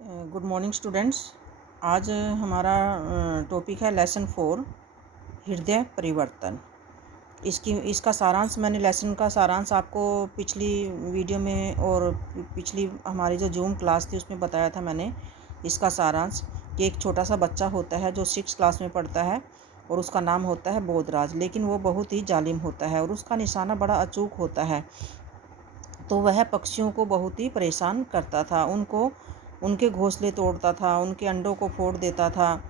Good morning students. आज हमारा topic है लेसन 4 हृदय परिवर्तन। इसका सारांश मैंने लेसन का सारांश आपको पिछली वीडियो में और पिछली हमारी जो जूम क्लास थी उसमें बताया था मैंने। इसका सारांश कि एक छोटा सा बच्चा होता है जो 6 क्लास में पढ़ता है और उसका नाम होता है बोधराज, लेकिन वो बहुत ही जालिम होता है और उसका निशाना बड़ा अचूक होता है। तो वह पक्षियों को बहुत ही परेशान करता था, उनके घोंसले तोड़ता था, उनके अंडों को फोड़ देता था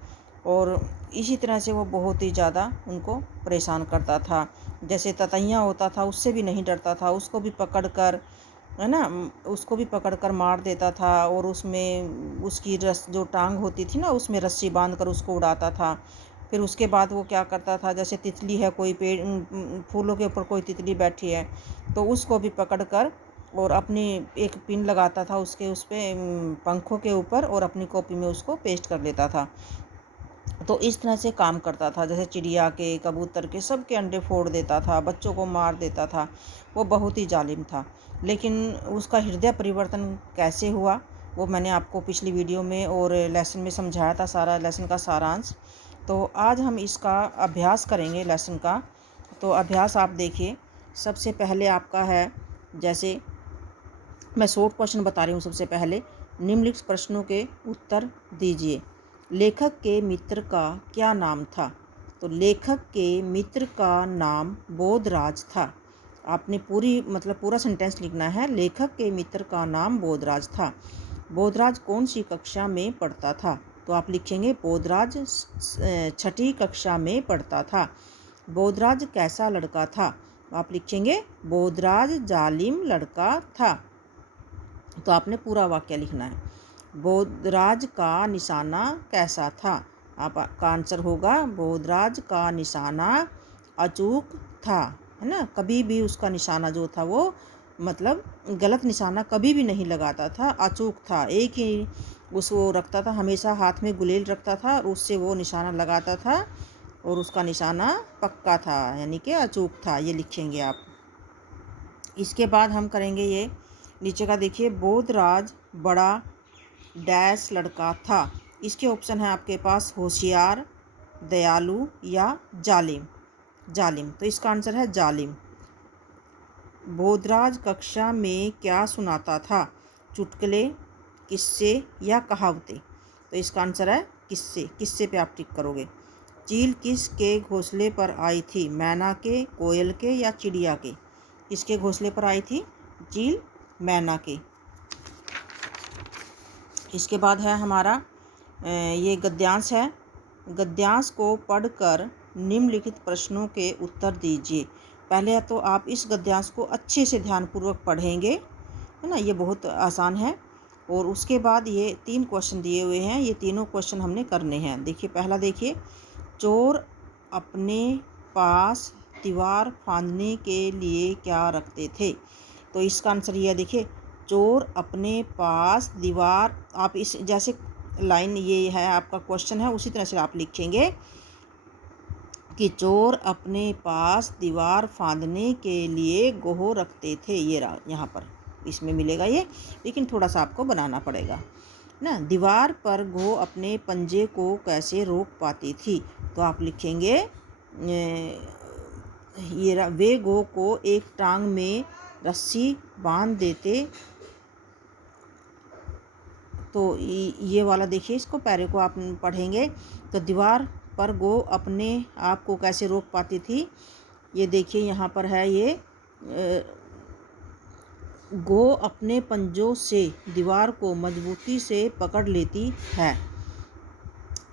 और इसी तरह से वो बहुत ही ज़्यादा उनको परेशान करता था। जैसे ततैया होता था उससे भी नहीं डरता था, उसको भी पकड़ कर, है ना, उसको भी पकड़ कर मार देता था और उसमें उसकी जो टांग होती थी ना उसमें रस्सी बांध कर उसको उड़ाता था। फिर उसके बाद वो क्या करता था, जैसे तितली है, कोई पेड़ फूलों के ऊपर कोई तितली बैठी है तो उसको भी पकड़ कर और अपनी एक पिन लगाता था उस पे पंखों के ऊपर और अपनी कॉपी में उसको पेस्ट कर लेता था। तो इस तरह से काम करता था, जैसे चिड़िया के, कबूतर के, सब के अंडे फोड़ देता था, बच्चों को मार देता था। वो बहुत ही जालिम था। लेकिन उसका हृदय परिवर्तन कैसे हुआ वो मैंने आपको पिछली वीडियो में और लेसन में समझाया था, सारा लेसन का सारांश। तो आज हम इसका अभ्यास करेंगे लेसन का। तो अभ्यास आप देखिए। सबसे पहले आपका है, जैसे मैं शॉर्ट क्वेश्चन बता रही हूँ। सबसे पहले निम्नलिखित प्रश्नों के उत्तर दीजिए। लेखक के मित्र का क्या नाम था? तो लेखक के मित्र का नाम बोधराज था। आपने पूरा सेंटेंस लिखना है। लेखक के मित्र का नाम बोधराज था। बोधराज कौन सी कक्षा में पढ़ता था? तो आप लिखेंगे बोधराज 6ठी कक्षा में पढ़ता था। बोधराज कैसा लड़का था? आप लिखेंगे बोधराज जालिम लड़का था। तो आपने पूरा वाक्य लिखना है। बोधराज का निशाना कैसा था? आपका आंसर होगा बोधराज का निशाना अचूक था, है ना। कभी भी उसका निशाना जो था वो मतलब गलत निशाना कभी भी नहीं लगाता था, अचूक था। एक ही उसको रखता था, हमेशा हाथ में गुलेल रखता था और उससे वो निशाना लगाता था और उसका निशाना पक्का था, यानी कि अचूक था। ये लिखेंगे आप। इसके बाद हम करेंगे ये नीचे का, देखिए। बोधराज बड़ा डैश लड़का था। इसके ऑप्शन है आपके पास होशियार, दयालु या जालिम। जालिम, तो इसका आंसर है जालिम। बोधराज कक्षा में क्या सुनाता था? चुटकुले, किस्से या कहावतें? तो इसका आंसर है किस्से। किस्से पे आप टिक करोगे। चील किस के घोंसले पर आई थी? मैना के, कोयल के या चिड़िया के? किसके घोंसले पर आई थी? चील मैना के। इसके बाद है हमारा ये गद्यांश है। गद्यांश को पढ़कर निम्नलिखित प्रश्नों के उत्तर दीजिए। पहले तो आप इस गद्यांश को अच्छे से ध्यानपूर्वक पढ़ेंगे, है ना। ये बहुत आसान है। और उसके बाद ये 3 क्वेश्चन दिए हुए हैं, ये तीनों क्वेश्चन हमने करने हैं। देखिए पहला, देखिए। चोर अपने पास दीवार फांदने के लिए क्या रखते थे? तो इसका आंसर ये है, देखिए। चोर अपने पास दीवार, आप इस जैसे लाइन ये है आपका क्वेश्चन है उसी तरह से आप लिखेंगे कि चोर अपने पास दीवार फांदने के लिए गोह रखते थे। ये यहाँ पर इसमें मिलेगा ये, लेकिन थोड़ा सा आपको बनाना पड़ेगा ना। दीवार पर गोह अपने पंजे को कैसे रोक पाती थी? तो आप लिखेंगे ये वे गोह को एक टांग में रस्सी बांध देते। तो ये वाला देखिए, इसको पैरे को आप पढ़ेंगे। तो दीवार पर गो अपने आप को कैसे रोक पाती थी? ये देखिए यहाँ पर है, ये गो अपने पंजों से दीवार को मजबूती से पकड़ लेती है।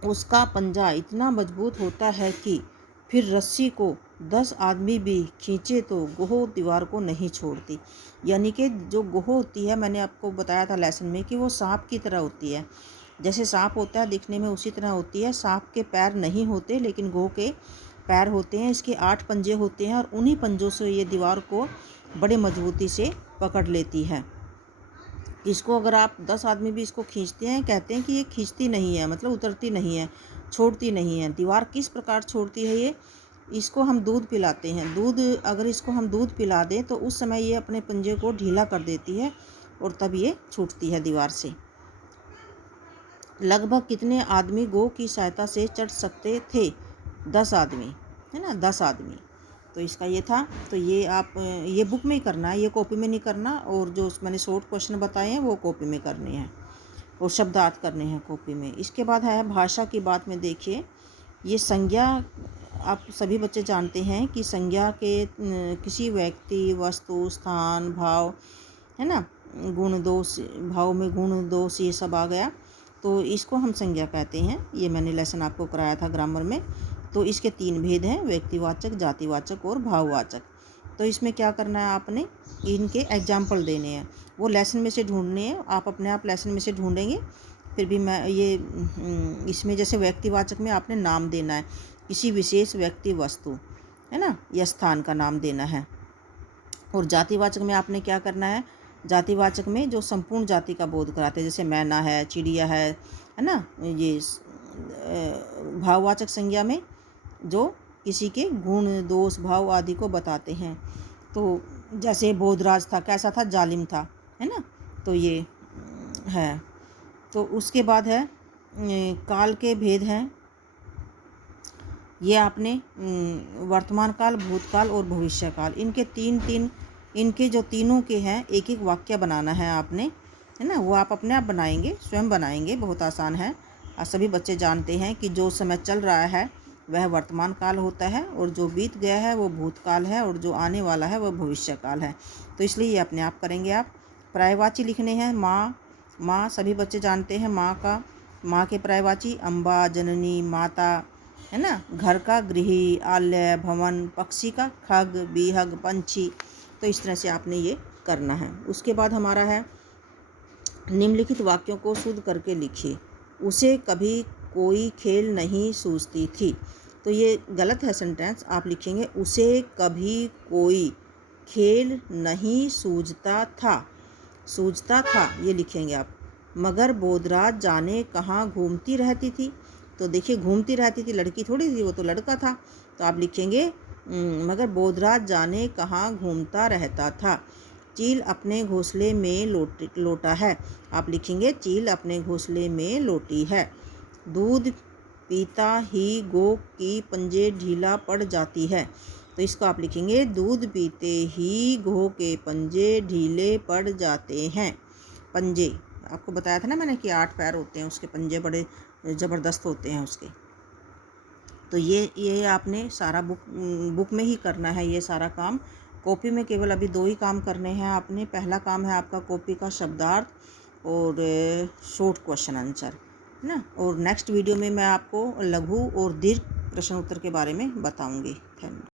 उसका पंजा इतना मजबूत होता है कि फिर रस्सी को 10 आदमी भी खींचे तो गोह दीवार को नहीं छोड़ती। यानी कि जो गोह होती है, मैंने आपको बताया था लेसन में कि वो सांप की तरह होती है। जैसे सांप होता है दिखने में, उसी तरह होती है। सांप के पैर नहीं होते, लेकिन गोह के पैर होते हैं। इसके 8 पंजे होते हैं और उन्हीं पंजों से ये दीवार को बड़े मजबूती से पकड़ लेती है। इसको अगर आप 10 आदमी भी इसको खींचते हैं, कहते हैं कि ये खींचती नहीं है, मतलब उतरती नहीं है, छोड़ती नहीं है। दीवार किस प्रकार छोड़ती है ये? इसको हम दूध पिलाते हैं। अगर इसको हम दूध पिला दें तो उस समय ये अपने पंजे को ढीला कर देती है और तब ये छूटती है दीवार से। लगभग कितने आदमी गो की सहायता से चढ़ सकते थे? 10 आदमी, है ना, 10 आदमी। तो इसका ये था। तो ये आप ये बुक में ही करना है, ये कॉपी में नहीं करना। और जो मैंने शॉर्ट क्वेश्चन बताए हैं वो कॉपी में करने हैं और शब्दार्थ करने हैं कॉपी में। इसके बाद है भाषा की बात में। देखिए, ये संज्ञा, आप सभी बच्चे जानते हैं कि संज्ञा के किसी व्यक्ति, वस्तु, स्थान, भाव, है ना, गुण दोष, भाव में गुण दोष ये सब आ गया, तो इसको हम संज्ञा कहते हैं। ये मैंने लेसन आपको कराया था ग्रामर में। तो इसके 3 भेद हैं, व्यक्तिवाचक, जातिवाचक और भाववाचक। तो इसमें क्या करना है, आपने इनके एग्जाम्पल देने हैं, वो लेसन में से ढूंढने हैं। आप अपने आप लेसन में से ढूंढेंगे। फिर भी मैं ये इसमें जैसे व्यक्तिवाचक में आपने नाम देना है, किसी विशेष व्यक्ति, वस्तु, है ना, या स्थान का नाम देना है। और जातिवाचक में आपने क्या करना है, जातिवाचक में जो संपूर्ण जाति का बोध कराते हैं, जैसे मैना है, चिड़िया है ना। ये भाववाचक संज्ञा में जो किसी के गुण, दोष, भाव आदि को बताते हैं। तो जैसे बोधराज था, कैसा था, जालिम था, है ना। तो ये है। तो उसके बाद है काल के भेद हैं। ये आपने वर्तमान काल, भूतकाल और भविष्य काल, इनके इनके जो तीनों के हैं एक एक वाक्य बनाना है आपने, है ना। वो आप अपने आप बनाएंगे, स्वयं बनाएंगे, बहुत आसान है। सभी बच्चे जानते हैं कि जो समय चल रहा है वह वर्तमान काल होता है, और जो बीत गया है वो भूतकाल है, और जो आने वाला है वह भविष्य काल है। तो इसलिए ये अपने आप करेंगे आप। पर्यायवाची लिखने हैं। माँ सभी बच्चे जानते हैं। माँ के पर्यायवाची अम्बा, जननी, माता, है ना। घर का गृही, आलय, भवन, पक्षी का खग, बीहग, पंछी। तो इस तरह से आपने ये करना है। उसके बाद हमारा है निम्नलिखित वाक्यों को शुद्ध करके लिखिए। उसे कभी कोई खेल नहीं सूझती थी। तो ये गलत है सेंटेंस। आप लिखेंगे उसे कभी कोई खेल नहीं सूझता था, ये लिखेंगे आप। मगर बोधराज जाने कहाँ घूमती रहती थी। तो देखिए, घूमती रहती थी, लड़की थोड़ी थी, वो तो लड़का था। तो आप लिखेंगे मगर बोधराज जाने कहाँ घूमता रहता था। चील अपने घोंसले में लोटा है। आप लिखेंगे चील अपने घोंसले में लोटी है। दूध पीता ही गो की पंजे ढीला पड़ जाती है। तो इसको आप लिखेंगे दूध पीते ही गो के पंजे ढीले पड़ जाते हैं। पंजे आपको बताया था ना मैंने कि 8 पैर होते हैं उसके, पंजे बड़े ज़बरदस्त होते हैं उसके। तो ये आपने सारा बुक में ही करना है। ये सारा काम कॉपी में केवल अभी 2 ही काम करने हैं आपने। पहला काम है आपका कॉपी का शब्दार्थ और शॉर्ट क्वेश्चन आंसर, है ना। और नेक्स्ट वीडियो में मैं आपको लघु और दीर्घ प्रश्न उत्तर के बारे में बताऊंगी। धन्यवाद।